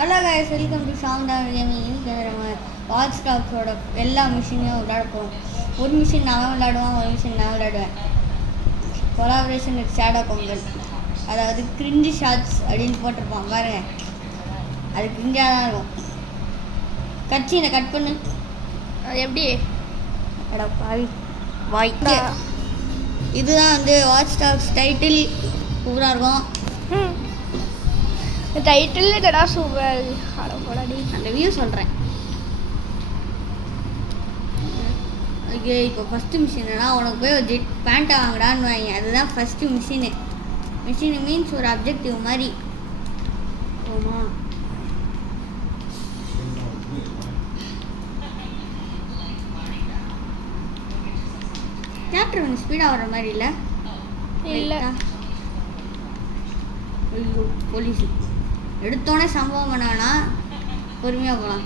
Hello guys, welcome to சாம்டான் gaming. இன்னைக்கு நம்ம வாட்ச் டாக்ஸோட எல்லா மிஷினையும் விளையாட போகிறோம். ஒரு மிஷின் நான் விளையாடுவேன், ஒரு மிஷின் நான் விளையாடுவேன். கொலாபரேஷன் வித் ஷேடோ பொங்கல், அதாவது கிரிஞ்சி ஷார்ட்ஸ் அப்படின்னு போட்டிருப்பான் பாருங்க. அது கிரிஞ்சாக தான் இருக்கும். கட்சினை கட் பண்ணு. அது எப்படி? அட பாவி வாய்க்கு. இதுதான் வந்து வாட்ச் டாக்ஸ் டைட்டில். சூப்பராக இருக்கும். டைட்டில் கடா சூப்பர். அட போடாடி, அந்த வியூ சொல்கிறேன். ஓகே, இப்போ ஃபஸ்ட்டு மிஷின்னா உனக்கு போய் ஒரு ஜெட் பேண்ட்டை வாங்கடான்னு வாங்க. அதுதான் ஃபஸ்ட்டு மிஷினு. மிஷினு மீன்ஸ் ஒரு அப்ஜெக்டிவ் மாதிரி. ஓமா கேப்டர் கொஞ்சம் ஸ்பீடாக வர மாதிரி இல்லை? இல்லை. ஐயோ, போலீஸு எடுத்தோடனே சம்பவம் பண்ணானா பொறுமையாக போகலாம்.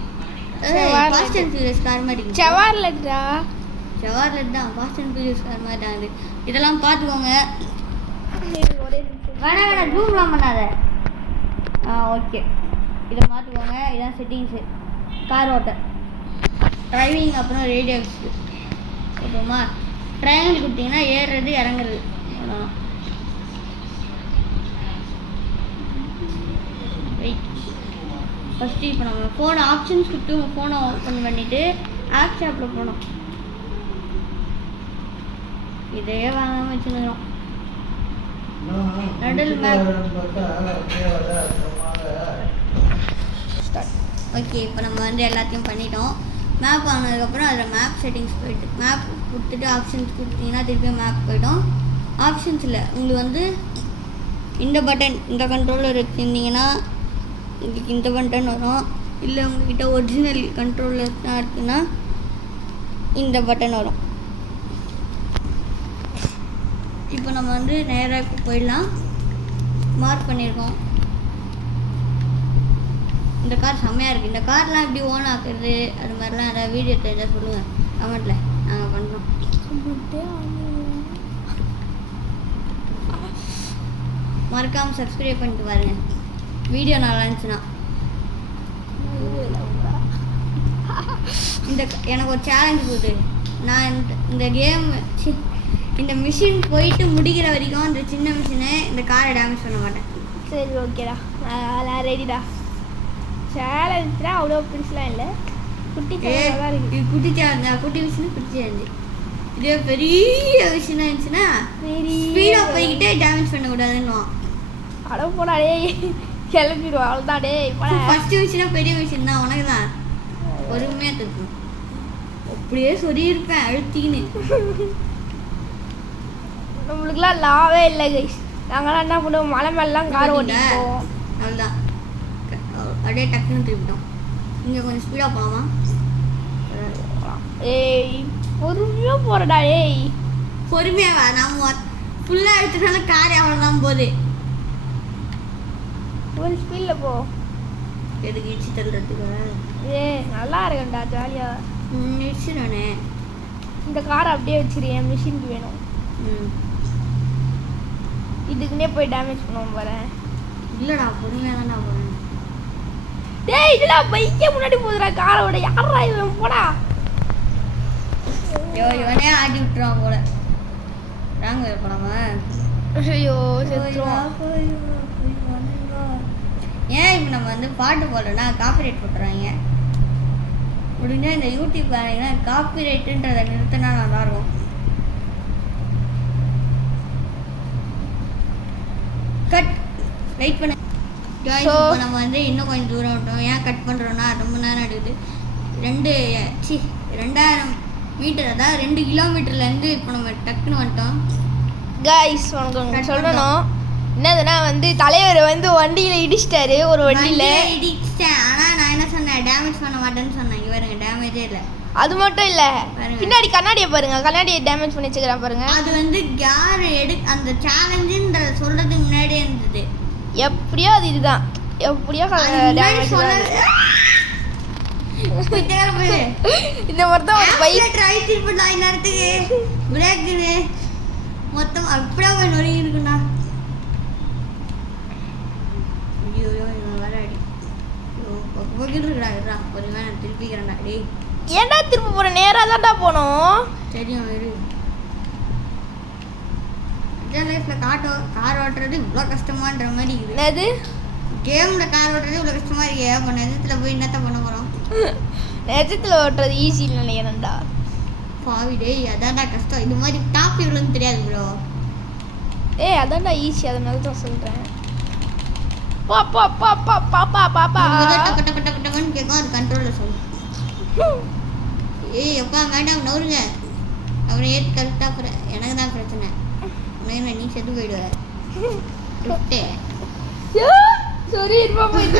ஃபாஸ்ட் அண்ட் ஃபியூரியஸ் கார் மாதிரி. செவார்லெட்டா? செவார்லெட் தான். ஃபாஸ்ட் அண்ட் ஃபியூரியஸ் கார் மாதிரி தான் இது. இதெல்லாம் பார்த்துக்கோங்க. வேணாம் ஜூம்லாம் பண்ணாத. ஓகே, இதை பார்த்துக்கோங்க. இதான் செட்டிங்ஸு. கார் ஓட்ட, டிரைவிங், அப்புறம் ரேடியோஸ். ஓகேம்மா. ட்ரையாங்கிள் கொடுத்தீங்கன்னா ஏறுறது இறங்குறது. அவ்வளோதான். வெயிட். ஃபஸ்ட்டு இப்போ நம்ம ஃபோனை ஆப்ஷன்ஸ் கொடுத்து உங்கள் ஃபோனை ஓப்பன் பண்ணிவிட்டு ஆப் ஷாப்பில் போனோம். இதே வாங்காமல் வச்சுருக்கிறோம். நடுவில் மேப். ஓகே, இப்போ நம்ம வந்து எல்லாத்தையும் பண்ணிட்டோம். மேப் வாங்கினதுக்கப்புறம் அதில் மேப் செட்டிங்ஸ் போய்ட்டு மேப் கொடுத்துட்டு ஆப்ஷன்ஸ் கொடுத்தீங்கன்னா திருப்பி மேப் போய்டும். ஆப்ஷன்ஸில் உங்களுக்கு வந்து இந்த பட்டன், இந்த கண்ட்ரோலர் வச்சுருந்தீங்கன்னா உங்களுக்கு இந்த பட்டன் வரும். இல்லை உங்கள்கிட்ட ஒரிஜினல் கண்ட்ரோலர் தான் இருக்குன்னா இந்த பட்டன் வரும். இப்போ நம்ம வந்து நேராக இப்போ போயிடலாம். மார்க் பண்ணியிருக்கோம். இந்த கார் செம்மையாக இருக்குது. இந்த கார்லாம் எப்படி ஓன் ஆக்குறது அது மாதிரிலாம் ஏதாவது வீடியோ தெரிஞ்சால் சொல்லுங்கள் கமெண்ட்டில். நாங்கள் பண்ணுறோம். மறக்காமல் சப்ஸ்கிரைப் பண்ணிட்டு பாருங்கள். வீடியோ நல்லா இருந்துச்சுன்னா. எனக்கு ஒரு சேலஞ்ச் போட்டு நான் இந்த கேம் இந்த மிஷின் போயிட்டு முடிக்கிற வரைக்கும் இந்த சின்ன மிஷினை இந்த காரை டேமேஜ் பண்ண மாட்டேன். சரி, ஓகேடா, நான் ரெடிடா. சேலஞ்சுனா அவ்வளோ பெருசுலாம் இல்லை, குட்டி சேலஞ்சாக தான் இருக்குது. இது குட்டி சேலஞ்சா? குட்டி மிஷின் குட்டி சேலஞ்சு. இதே பெரிய மிஷினாக இருந்துச்சுன்னா ஸ்பீடாக போய்கிட்டே டேமேஜ் பண்ணக்கூடாதுன்னு. அட போடாடே, கிளம்பிடுவோம் அவ்வளோதான். டே ஃபஸ்ட்டு மிஷினா பெரிய மிஷின் தான். உனக்கு தான் பொறுமையாக இருக்கும். அப்படியே சொல்லியிருப்பேன் அழுத்தின்னு. நம்மளுக்குலாம் லாவே இல்லை கைஸ். நாங்களாம் என்ன பண்ணுவோம், மலை மேலாம் கார் ஓட்டிப்போம். அவ்வளோதான், அப்படியே டக்குன்னு திருப்பிட்டோம். இங்கே கொஞ்சம் ஸ்பீடாக போகலாமா? ஏய், பொறுமையாக போகிறடா. ஏய், பொறுமையாக வா. நம்ம ஃபுல்லாக எடுத்துனால கார் அவ்வளோதான் போகுது. ஒரு ஸ்பீடில் போ. எதுக்கு இடிச்சு தள்ளுறதுக்கு? நல்லா இருக்கேன்டா, ஜாலியாக இடிச்சுடானே. இந்த காரை அப்படியே வச்சிருக்கேன், மிஷினுக்கு வேணும். இதுக்குன்னே போய் டேமேஜ் பண்ணுவோம் வரேன். இல்லைடா, பொறுமையாக தான்டா போகிறேன். டேய், இதெல்லாம் பைக்கே முன்னாடி போகுதுடா காரோட. யாரா இவன்? போடா. இவனே ஆட்டி விட்டுருவான் போல. ராங்க போடாம. ஐயோ, செத்துருவான். ஏன் இப்போ நம்ம வந்து பாட்டு போடலன்னா காப்பிரைட் போட்டுறாங்க. முடிஞ்சா இந்த யூடியூப் பாருங்கன்னா காப்பிரைட்டுன்றதை நிறுத்தினா நல்லாயிருக்கும். கட். வெயிட் பண்ண. இப்போ நம்ம வந்து இன்னும் கொஞ்சம் தூரம் விட்டோம். ஏன் கட் பண்ணுறோன்னா ரொம்ப நேரம் எடுக்குது. 2000 மீட்டர், அதாவது 2 கிலோமீட்டர்லேருந்து இப்போ நம்ம டக்குன்னு வந்துட்டோம். கைஸ், உனக்கு சொல்லணும் என்னதுன்னா வந்து தலைவர் வந்து வண்டியில் இடிச்சிட்டாரு. ஒரு வண்டியில் இடிச்சிட்டேன். ஆனால் நான் என்ன சொன்னேன், டேமேஜ் பண்ண மாட்டேன்னு சொன்னேன். இவருங்க டேமேஜே இல்லை. அது மட்டும் இல்லை, பின்னாடி கண்ணாடியை பாருங்க. கண்ணாடியை டேமேஜ் பண்ணி வச்சுக்கிறா பாருங்க. அது வந்து யார் அந்த சேலஞ்சுன்ற சொல்கிறதுக்கு முன்னாடியே இருந்தது. எப்படியோ அது இதுதான். எப்படியோ டேமேஜ் இந்த மாதிரி தான் ஒரு பைக் ரைட் திருப்பி நேரத்துக்கு பிரேக்குன்னு மொத்தம் அப்படியே போய் நொறுங்கி இருக்குண்ணா. ஐயோ, இவன் வர அடி. கீழ் இருக்குடா கொஞ்சம் நான் திருப்பிக்கிறேன்டா டேய். ஏன்டா திரும்ப போற? நேரா தான்டா போனோம். தெரியும் இரு. லைஃப்ல கார் ஓட்டுறது இவ்வளோ கஷ்டமான்ற மாதிரி இருக்குது. என்னது கேம்ல கார் ஓட்டுறது இவ்வளோ கஷ்டமா இருக்கு. அப்போ நிஜத்தில் போய் என்னத்த பண்ண போகிறோம்? நிஜத்தில் ஓட்டுறது ஈஸின்னு நினைக்கிறேன்டா. பாவி டேய், அதான்டா கஷ்டம். இது மாதிரி டாப் இவ்வளோன்னு தெரியாது ப்ரோ. ஏய் அதான்டா ஈஸி, அதனால தான் சொல்கிறேன். பா பா பா பா பாப்பா பாப்பா டக்கு டக்கு டக்கு டக்குன்னு கேட்கும், அது கண்ட்ரோலில் சொல்லும். ஏய் அப்பா மேடம் நவுருங்க. அவனை ஏற்று கரெக்டாக போகிறேன். எனக்கு தான் பிரச்சனை. உனக்கு நீ செத்து போயிடுவ. சரி இருப்பா போயிட்டு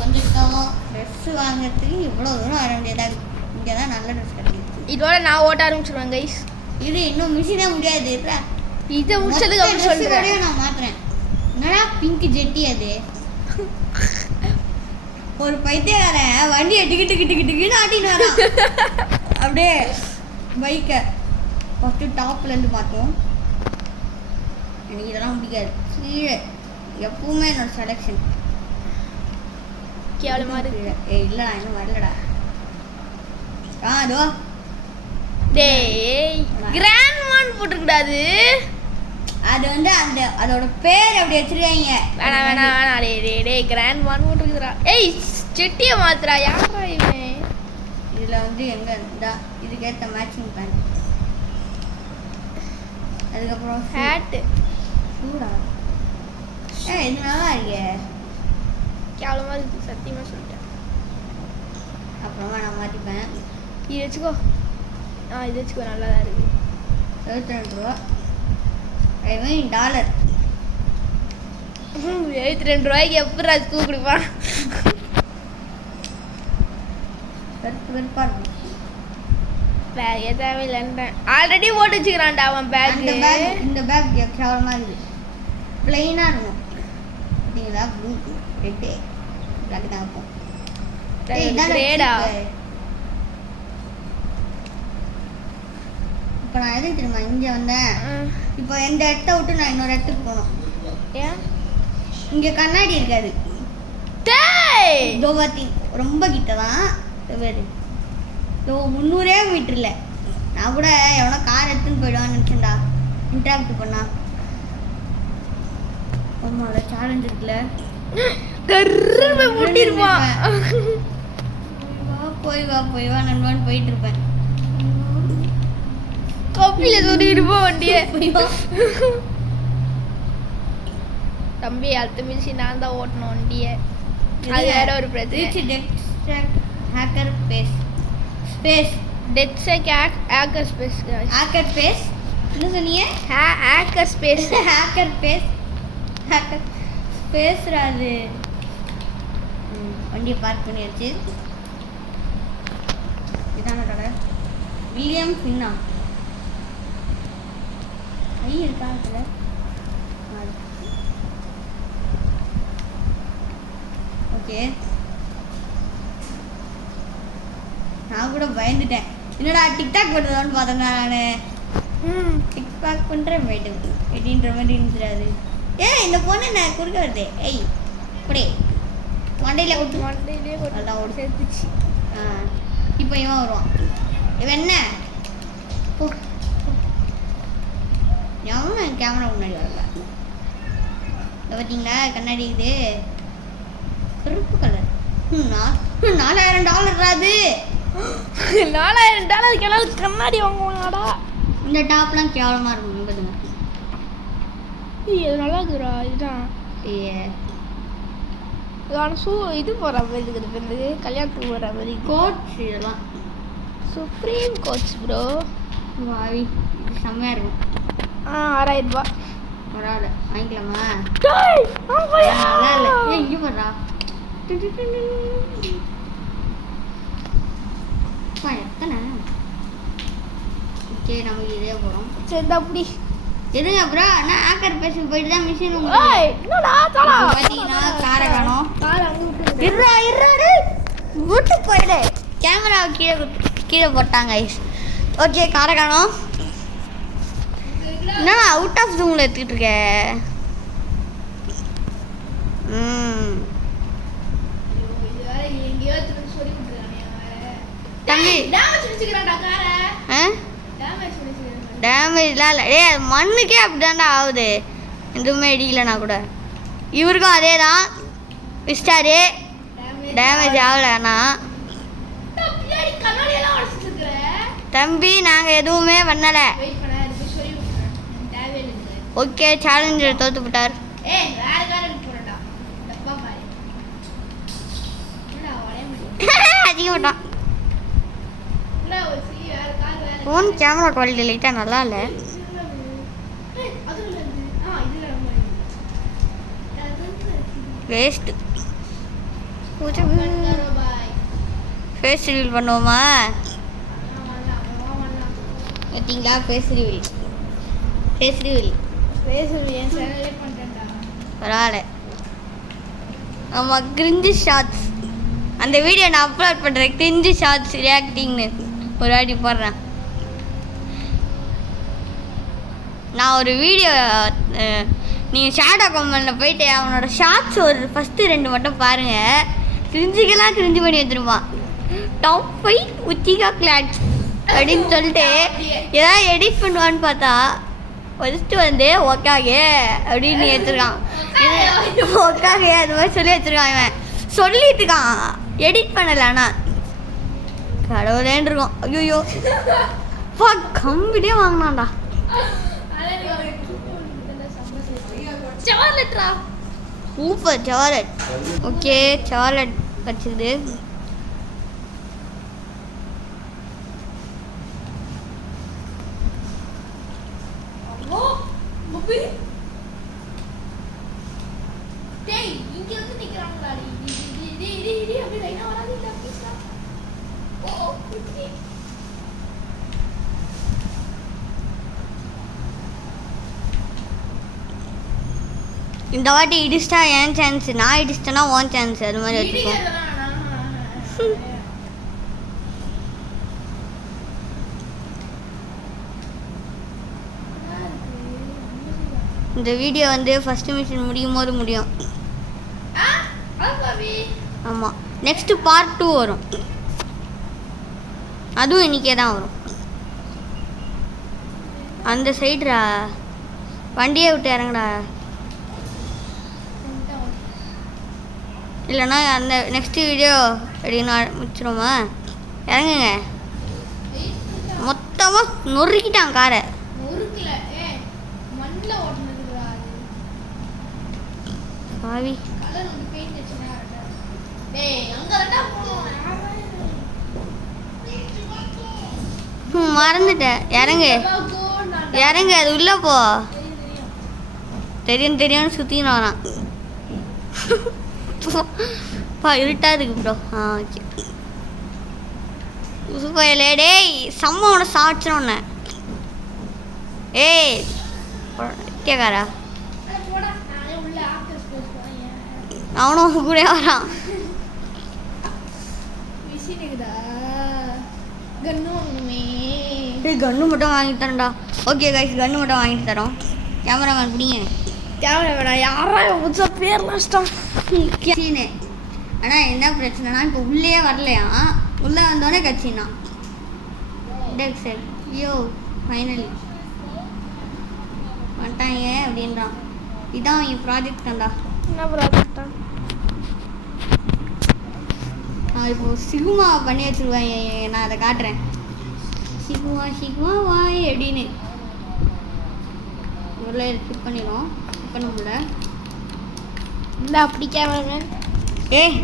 வந்துட்டோம். ட்ரெஸ் வாங்குறதுக்கு இவ்வளோ தூரம் வர வேண்டியதாக இங்கே தான் நல்ல ட்ரெஸ் கிடைக்குது. இதோட நான் ஓட்ட ஆரம்பிச்சிருவேன் கைஸ். இது இன்னும் மிஷினே முடியாது. இதை முடிச்சதுக்கு அப்புறம் சொல்கிறேன். நான் மாத்துறேன். என்னடா பிங்க் ஜெட்டி அது? ஒரு பைத்தியக்காரன் வண்டியை டிக்கெட்டு கிட்டு கிட்டுன்னு ஆட்டின்னு வரான். அப்படியே பைக்கை ஃபஸ்ட்டு டாப்லேருந்து பார்த்தோம். எனக்கு இதெல்லாம் பிடிக்காது. கீழே எப்பவுமே என்னோட செலெக்ஷன் கேவலமாக இருக்கு. ஏய் இல்லைடா இன்னும் வரலடா. அதோ டேய் கிராண்ட் ஒன் போட்டுருக்கூடாது. அது வந்து அந்த அதோட பேர் அப்படி வச்சிருக்காங்க. வேணாம் வேணாம் வேணாம். டேய் கிராண்ட் ஒன் போட்டுருக்குதுடா. ஏய் செட்டியை மாத்துறா. யாரா இவன்? இதில் வந்து எங்கே இருந்தா இதுக்கேற்ற மேட்சிங் பேண்ட். அதுக்கப்புறம் ஹேட்டு ஷூடா. இது நல்லா இருக்கே. கேவலமாக இருக்குது சத்தியமாக சொல்லிட்டேன். அப்புறமா நான் மாற்றிப்பேன். இது வச்சுக்கோ. இது வச்சுக்கோ, நல்லா தான் இருக்குது. $72. ஐ மீன் $. $72 எப்படி அது ஸ்கூல் கொடுப்பான்? வெறுப்பாக இருக்கும். பேக்கே தேவையில்லைன்றேன். ஆல்ரெடி போட்டு வச்சுக்கிறான்டா அவன் பேக். இந்த பேக் கேவலமாக இருக்குது. பிளெயினாக இருக்கும். பார்த்தீங்களா? ப்ளூ ரெட்டு பிளாக் தான் இருக்கும். கிரேடா. இப்போ நான் எதுக்கு தெரியுமா இங்கே வந்தேன்? இப்போ எந்த இடத்த விட்டு நான் இன்னொரு இடத்துக்கு போகணும். ஏன் இங்கே கண்ணாடி இருக்காது. இதோ பார்த்தி ரொம்ப கிட்ட தான். இதோ 300 மீட்டரில் நான் கூட எவனோ கார் எடுத்துன்னு போயிடுவான்னு நினச்சேன்டா. இன்ட்ராக்ட் பண்ணா ஆமாம் சேலஞ்ச் இருக்குல்ல. முட்டிருப்பான். போய் வா நண்பன் போயிட்டு இருப்பேன். கப்பில சொல்லிட்டு போ வண்டியை. போய் வா. தம்பி அடுத்த மிஷி நான் தான் ஓட்டணும் வண்டியை. அது வேற ஒரு பிரச்சனை. Hacker space hacker space hacker space என்ன சொன்னீங்க? ஹேக்கர் ஸ்பேஸ் ஹேக்கர் ஸ்பேஸ்ராது. வண்டியை பார்க் பண்ணியாச்சு. இதான கடை. வில்லியம் ஃபின்னா ஐ இருக்கா அதில்? ஓகே நான் கூட பயந்துட்டேன். என்னடா டிக்டாக் பண்ணுறதான்னு பார்த்தேன் நான். டிக்டாக் பண்ணுறேன் போயிட்டு எப்படின்ற மாதிரி இருந்துடாது. இந்த பொண்ணு நான் குறுக்க வருது. ஏய் இப்படி மண்டையிலே அதான் ஒரு சேர்த்துச்சு. இப்போ இவன் வருவான். இவன் என்ன எவனும் கேமரா முன்னாடி வரல. பார்த்தீங்களா கண்ணாடி இது கருப்பு கலர். $4000 அது. $4000 கண்ணாடி வாங்குவாங்கடா. இந்த டாப்லாம் கேவலமாக இருக்கும். பாருங்க இது நல்லா இருக்குதுடா. இதுதான் இது போகிற மாதிரி இருக்குது. கல்யாணத்துக்கு போகிற மாதிரி கோட்ஸ் இதெல்லாம் சுப்ரீம் கோட்ஸ் ப்ரோ. வாவி இது செம்மையாக இருக்கும். $6000 பரவாயில்ல வாங்கிக்கலாமா? நல்லா இல்லை இங்கே போடுறா. எத்தனை ஓகே நமக்கு இதே போகிறோம். சரி அப்படி எதுங்க அப்புறம் நான் ஆக்கர் பேசி போயிட்டு தான் மிஷின் பார்த்தீங்கன்னா காரை காணோம். விட்டு போயிடு. கேமராவை கீழே போட்டாங்க. ஓகே காரை காணோம். என்ன அவுட் ஆஃப் ஜூமில் எடுத்துக்கிட்டு இருக்க? டேமேஜ்லாம் இல்லை. டே அது மண்ணுக்கே அப்படிதான்டா ஆகுது, எதுவுமே இடிக்கலைன்னா கூட. இவருக்கும் அதே தான், விஸ்டாரு டேமேஜ் ஆகலை. ஆனால் தம்பி நாங்கள் எதுவுமே பண்ணலை. ஓகே, சேலஞ்சர் தோத்து விட்டார். அதிகமாட்டான். ஃபோன் கேமரா குவாலிட்டி லைட்டாக நல்லா இல்லை. வேஸ்ட்டு. ஃபேஸ் ரிவீல் பண்ணுவோமா? பார்த்தீங்களா? ஃபேஸ் ரிவீல் பரவாயில்ல. ஆமாம், கிரிஞ்சு ஷார்ட்ஸ் அந்த வீடியோ நான் அப்லோட் பண்ணுறேன். கிரிஞ்சு ஷார்ட்ஸ் ரியாக்டிங்னு ஒரு வாட்டி போடுறேன். நான் ஒரு வீடியோ நீங்கள் ஷேடோ கமெண்டில் போயிட்டு அவனோட ஷார்ட்ஸ் ஒரு ஃபஸ்ட்டு 2 மட்டும் பாருங்கள். கிரிஞ்சுக்கெல்லாம் கிரிஞ்சு பண்ணி வச்சுருப்பான். டாப் 5 உச்சிகா கிளாட்ஸ் அப்படின்னு சொல்லிட்டு ஏதாவது எடிட் பண்ணுவான்னு பார்த்தா ஃபஸ்ட்டு வந்து ஒக்காகே அப்படின்னு எடுத்துருக்கான். ஒக்காகே அது மாதிரி சொல்லி வச்சுருக்கான். இவன் சொல்லிட்டு இருக்கான், எடிட் பண்ணலை. ஆனால் கடவுளேன்னு இருக்கும். ஐயோ கம்பிட்டே வாங்கினான்டா. சூப்பர் சார்லட். ஓகே, சார்லட் கிடச்சிது. இந்த வாட்டி இடிச்சிட்டா என் சான்ஸ், நான் இடிச்சிட்டேன்னா ஓன் சான்ஸ், அது மாதிரி வச்சுக்கோ. இந்த வீடியோ வந்து ஃபஸ்ட்டு மிஷன் முடியும் போது முடியும். ஆமாம், நெக்ஸ்ட்டு பார்ட் 2 வரும். அதுவும் இன்றைக்கே தான் வரும். அந்த சைடுடா, வண்டியை விட்டு இறங்குடா. இல்லைன்னா அந்த நெக்ஸ்ட்டு வீடியோ அப்படின்னு முடிச்சிடுமா? இறங்குங்க. மொத்தமாக நொறுக்கிட்டான் காரை. பாவி மறந்துட்டேன். இறங்கு இறங்கு, அது உள்ள போ. தெரியும்னு சுற்றின்னு வரான். இருட்டா இருக்கு ப்ரோ. ஓகே, உசுப்பயலே டேய், செம்ம உன சாப்பிச்சிரோன்னு. ஏய் கேக்காரா, அவனும் கூட வரான். கன்னு மட்டும் வாங்கிட்டு தரேன்டா. ஓகே கைஸ், கன்னு மட்டும் வாங்கிட்டு தரோம். கேமராமேன் பிடிங்க. கேமராமேன் யாரா புதுசாக பேர் நஷ்டம். ஆனால் என்ன பிரச்சனைனா இப்போ உள்ளே வரலையா, உள்ளே வந்தோடனே கட்சினா டெக் சார் ஐயோ ஃபைனலி வந்துட்டாங்க அப்படின்றான். இதான் என் ப்ராஜெக்ட் தான்டா. என்ன ப்ராஜெக்டா? நான் இப்போ சிகுமா பண்ணி வச்சுருவேன். நான் அதை காட்டுறேன். சிகுமா வாய் அப்படின்னு உள்ள கிளிக் பண்ணிடும். கிளிக் பண்ண முடியல. இந்த அப்படி கேமராமேன். ஏய்,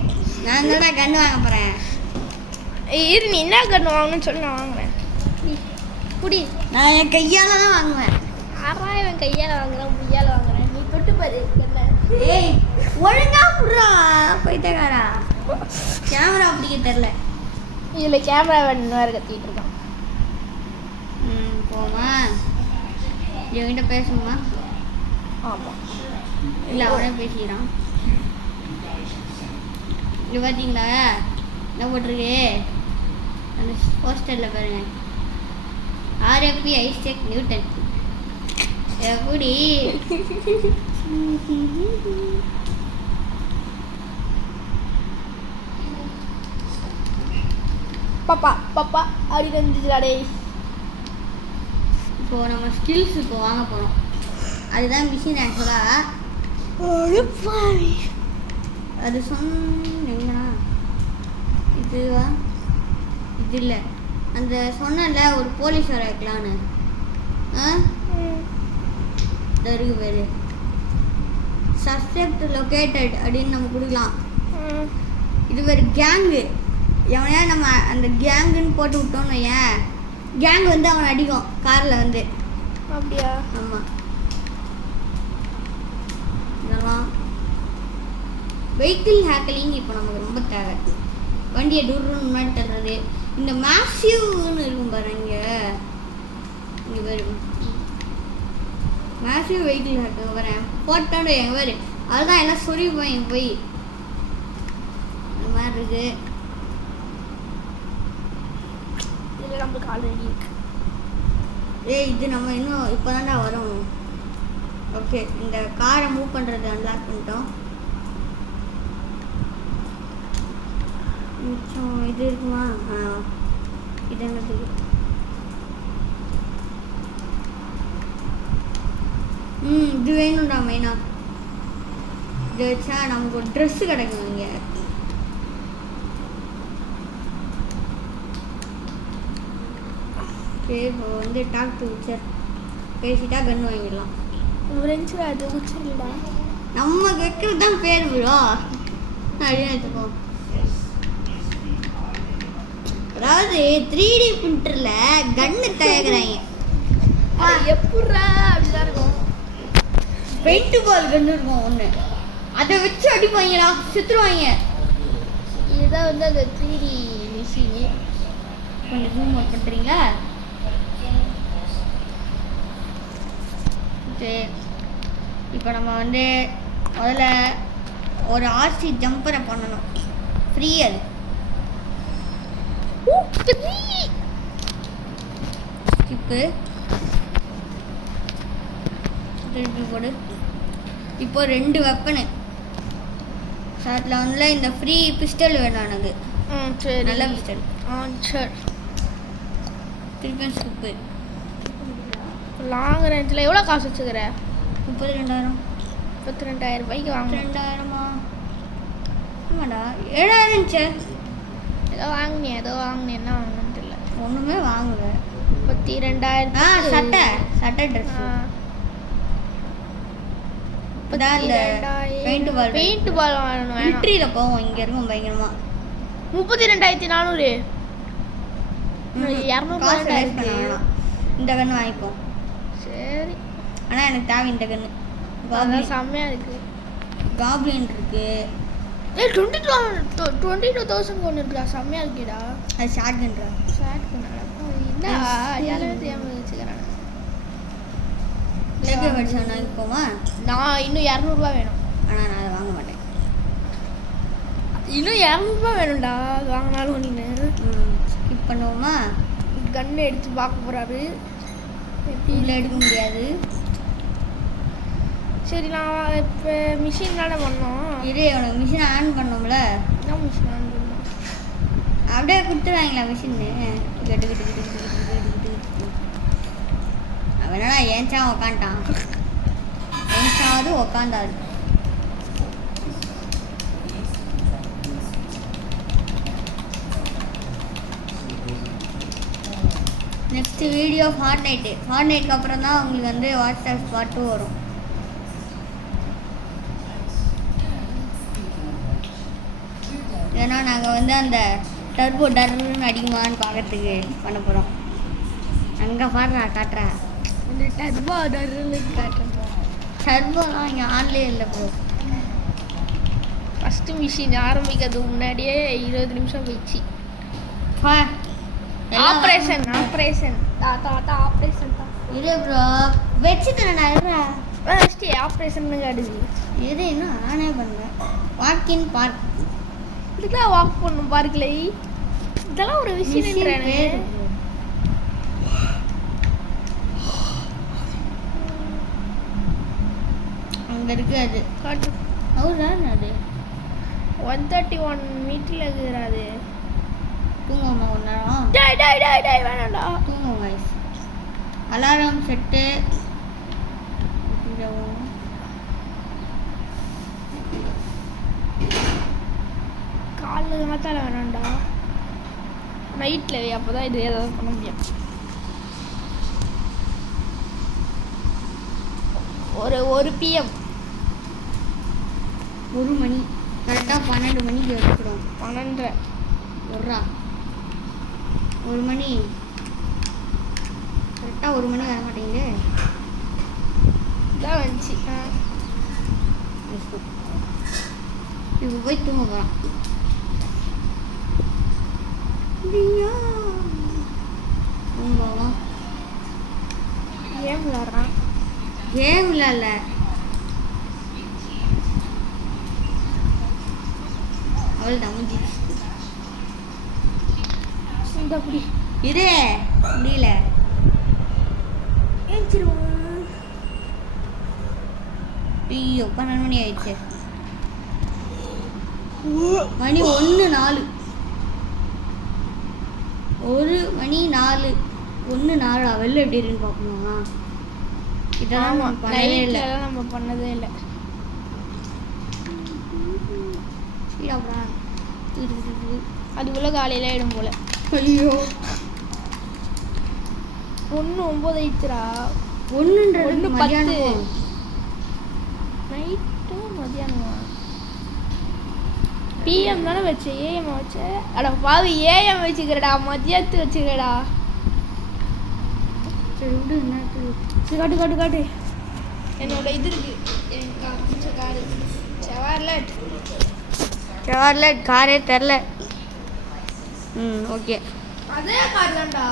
நான் தானே கன்று வாங்க போகிறேன். இரு, நீ என்ன கன்று வாங்கணும்னு சொல்லி நான் வாங்குறேன். குடி. நான் என் கையால் தான் வாங்குவேன். இவன் கையால் வாங்குறேன், புய்யால் வாங்குறேன். நீ தொட்டு பாரு. ஏய் ஒழுங்கா புடுறா போயிட்டேக்காரா. கேமரா பிடிக்க தெரில. இதில் கேமரா வேணும் வேறு கத்திட்டு இருக்கான். போமா என்கிட்ட பேசணுமா? ஆமாம். இல்லை அவனே பேசிக்கிறான். இது பார்த்தீங்களா என்ன போட்டிருக்கு அந்த போஸ்டரில் பாருங்க. RFP Isaac Newton. எப்படி பாப்பா பாப்பா அப்படி வந்துச்சுடா. டேய் இப்போ நம்ம ஸ்கில்ஸ் இப்போ வாங்க போகிறோம். அதுதான் மிஷின் ஆக்சுவலாக. அது சொன்னீங்கன்னா இதுவா இது இல்லை. அந்த சொன்னல ஒரு போலீஸ் வர வைக்கலான்னு இருக்கு பேர் சஸ்பெக்ட் லொக்கேட்டட் அப்படின்னு நம்ம கொடுக்கலாம். இது ஒரு கேங்கு. எவனையா நம்ம அந்த கேங்குன்னு போட்டு விட்டோன்னு ஏன் கேங் வந்து அவனை அடிக்கும் காரில் வந்து. அப்படியா? ஆமாம். இதெல்லாம் வெஹிக்கிள் ஹேக்கலிங் இப்போ நமக்கு ரொம்ப தேவை. வண்டியை டூர்னு முன்னாடி தள்ளுறது. இந்த மேசிவ்னு இருக்கும் பாரு இங்கே வரும் மேசிவ் வெஹிக்கிள் ஹேக்கர் வரேன் போட்டாண்டு எங்கள் பேர் அதுதான் எல்லாம் சொல்லிப்போம் போய் இந்த மாதிரி இருக்கு. இதில் நம்மளுக்கு ஆல்ரெடி இருக்கு. இது நம்ம இன்னும் இப்போ தான்டா வரும். ஓகே, இந்த காரை மூவ் பண்ணுறது அன்லாக் பண்ணிட்டோம். மிச்சம் இது இருக்குமா? இது என்னது? இது வேணும்டா மெயினா. இது வச்சா நமக்கு ஒரு ட்ரெஸ்ஸு கிடைக்கும் இங்கே. ஓகே, இப்போ வந்து டாக் டு உச்சர் பேசிட்டா கன்று வாங்கிடலாம். அது உச்சரிடா நம்ம வைக்கிறது தான் பேர் ப்ரோ அப்படின்னு வச்சுப்போம். அதாவது 3D பிரிண்டரில் கன்னு தயாரிக்கிறாங்க. எப்படா அப்படிதான் இருக்கும். பெயிண்ட் பால் கன்று இருக்கும் ஒன்று, அதை வச்சு அடிப்பாங்கடா, சுற்றுவாங்க. இதுதான் வந்து அந்த 3D மிஷினு. கொஞ்சம் ஜூம் அவுட் பண்ணுறீங்களா? சரி, இப்போ நம்ம வந்து முதல்ல ஒரு ஆர்சி ஜம்பரை பண்ணணும். ஃப்ரீ அது. ஸ்கிப்பு திருப்பி போடு. இப்போ 2 வெப்பனு அதில் வந்து இந்த ஃப்ரீ பிஸ்டல் வேணும் எனக்கு. சரி, நல்ல பிஸ்டல். சரி. திருப்பி ஸ்கிப்பு. லாங் ரேஞ்சில் எவ்வளோ காசு வச்சுக்கிற? 32,000. 32,000 ரூபாய்க்கு வாங்க. 32,000மா? ஆமாடா, 7,000 இருந்துச்சு. ஏதோ வாங்கினேன், என்ன வாங்கணும்னு தெரியல. ஒன்றுமே வாங்கல. 32,000. சட்டை ட்ரெஸ். பெயிண்ட் பால் வாங்கணும். மிலிட்ரியில் போவோம், இங்கே இருக்கும் பயங்கரமா. 32,400. 200 இந்த கன்று வாங்கிப்போம். சரி, ஆனால் எனக்கு தேவை இந்த கன்று. செம்மையாக இருக்கு. காப்ளின் இருக்கு. 22,000 ஒன்று இருக்குடா, செம்மையாக இருக்குடா. அது ஷார்ட் கன்றா. ஷார்ட் கன்றா இல்லை, அடையாளமே தெரியாமல் வச்சுக்கிறாங்க. லேக்கே படிச்சா வாங்கிப்போமா? நான் இன்னும் 200 வேணும். ஆனால் நான் அதை வாங்க மாட்டேன். இன்னும் 200 வேணும்டா, அது வாங்கினாலும் நீனு. ஸ்கிப் பண்ணுவோமா? கன்று எடுத்து பார்க்க போகிறாரு. இல்லை, எடுக்க முடியாது. சரி, நான் இப்போ மிஷின் தானே பண்ணோம். இது உனக்கு மிஷினை ஆன் பண்ணோம்ல. என்ன மிஷின் ஆன் பண்ணோம்? அப்படியே கொடுத்துருவாங்களா மிஷின்னு? அவன் என்னடா ஏன்ச்சா உக்காண்டான். ஏன்ச்சாவது உக்காந்தாது. நெக்ஸ்ட் வீடியோ ஃபார்ட்நைட்டுக்கு அப்புறம் தான் உங்களுக்கு வந்து வாட்ஸ்அப் பாட்டு வரும். ஏன்னா நாங்கள் வந்து அந்த டர்போ டர்ன்னு அடிக்குமான்னு பார்க்கறதுக்கு பண்ண போகிறோம். அங்கே பாடுறா காட்டுறா. இந்த டர்போ டர்ன்னு காட்டுறோம். டர்போலாம் இங்கே ஆன்லேயே இல்லை ப்ரோ. ஃபஸ்ட்டு மிஷின் ஆரம்பிக்கிறதுக்கு முன்னாடியே 20 நிமிஷம் போயிடுச்சு. ஆப்ரேஷன் ஆப்ரேஷன் இரு ப்ரோ, வச்சு தரேன்டா. ஃபஸ்ட்டு ஆப்ரேஷன் காட்டுது. இது இன்னும் ஆனே பண்ணல. வாக்கின் பார்க். இதுக்கெல்லாம் வாக் பண்ணணும் பார்க்கல. இதெல்லாம் ஒரு விஷயம். அங்கே இருக்கு அது காட்டு. அதுதான் அது 131 மீட்டரில் இருக்கிறாது. தூங்குவோமா கொஞ்ச நேரம்? டேய் வேணாம்டா. தூங்குவோம் கைஸ். அலாரம் செட்டு காலைல மாத்தால வேணாம்டா, நைட்டில் வை, அப்போ தான் இது ஏதாவது பண்ண முடியும். ஒரு PM 1 மணி கரெக்டாக 12 மணிக்கு வச்சுக்கிறோம். 12:30 1 மணி கரெக்டாக 1 மணி வர மாட்டேங்குது. தான் வந்துச்சு. இப்போ போய் தூங்க போகிறான். தூங்குவோம். ஏன் விளாட்றான்? கேம் விளாட்ல, அவள் தான் முடிஞ்சிச்சு. இந்த அப்படி இதே முடியல. ஏஞ்சிருவான். ஐயோ 12 மணி ஆயிடுச்சு. மணி 1:04. 1 மணி 4. 1:04. வெளில எப்படி இருக்குன்னு பார்க்கணுமா? இதெல்லாம் நம்ம பண்ணவே இல்லை. நைட்ல நம்ம பண்ணதே இல்லை. அதுக்குள்ள காலையில ஆயிடும் போல. ஐயோ 1:09 ஆயிடுச்சுடா. 1:10 10. மதியானம். நைட்டு மதியானமா? PM தானே வச்ச, AM வச்ச. அட பாவி, AM வச்சுக்கிறடா, மதியத்து வச்சுக்கிறடா. சரி விடு, என்னது? சரி காட்டு. என்னோட இது இருக்கு, எனக்கு காமிச்ச காரு செவர்லெட் காரே தெரில. ஓகே. அதே கார் தான்டா.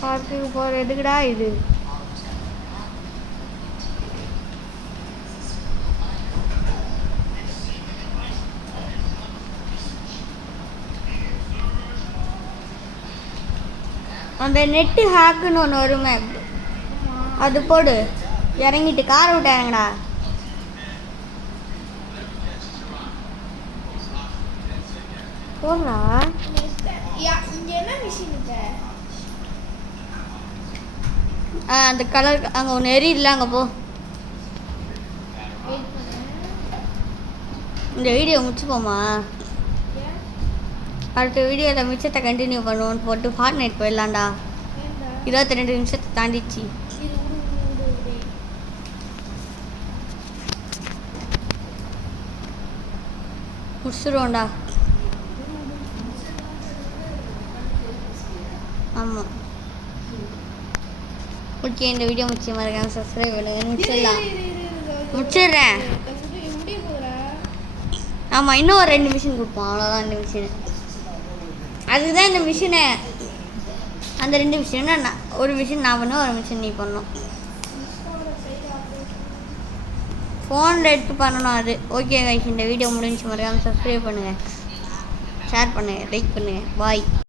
பார்க்குக்கு போகிற எதுக்குடா இது? அந்த நெட்டு ஹேக்குன்னு ஒன்று வருமே, அது போடு. இறங்கிட்டு காரை விட்டு இறங்கடா. போங்களா? இங்க என்ன மிஷின் இருக்கு? அந்த கலர் அங்கே ஒன்று எரியுதுல, அங்கே போ. இந்த வீடியோ முடிச்சுப்போமா? அடுத்த வீடியோவில் மிச்சத்தை கண்டினியூ பண்ணுவோன்னு போட்டு ஃபார்ட்நைட் போயிடலாம்டா. 22 நிமிஷத்தை தாண்டிச்சு. முடிச்சிடுவோம்டா. ஆமாம். ஓகே, இந்த வீடியோ முக்கியமாக இருக்காங்க. சப்ஸ்கிரைப் பண்ணுங்க. முடிச்சிடுறேன். ஆமாம், இன்னும் ஒரு 2 மிஷின் கொடுப்போம், அவ்வளோதான். இந்த மிஷினு அதுக்கு தான் இந்த மிஷினை. அந்த 2 மிஷின் ஒரு மிஷின் நான் பண்ணுவேன், ஒரு மிஷின் நீ பண்ணணும். ஃபோனில் எடுத்து பண்ணணும் அது. ஓகே கைஸ், இந்த வீடியோ முடிஞ்சு மறக்காமல் சப்ஸ்கிரைப் பண்ணுங்கள், ஷேர் பண்ணுங்கள், லைக் பண்ணுங்கள். பாய்.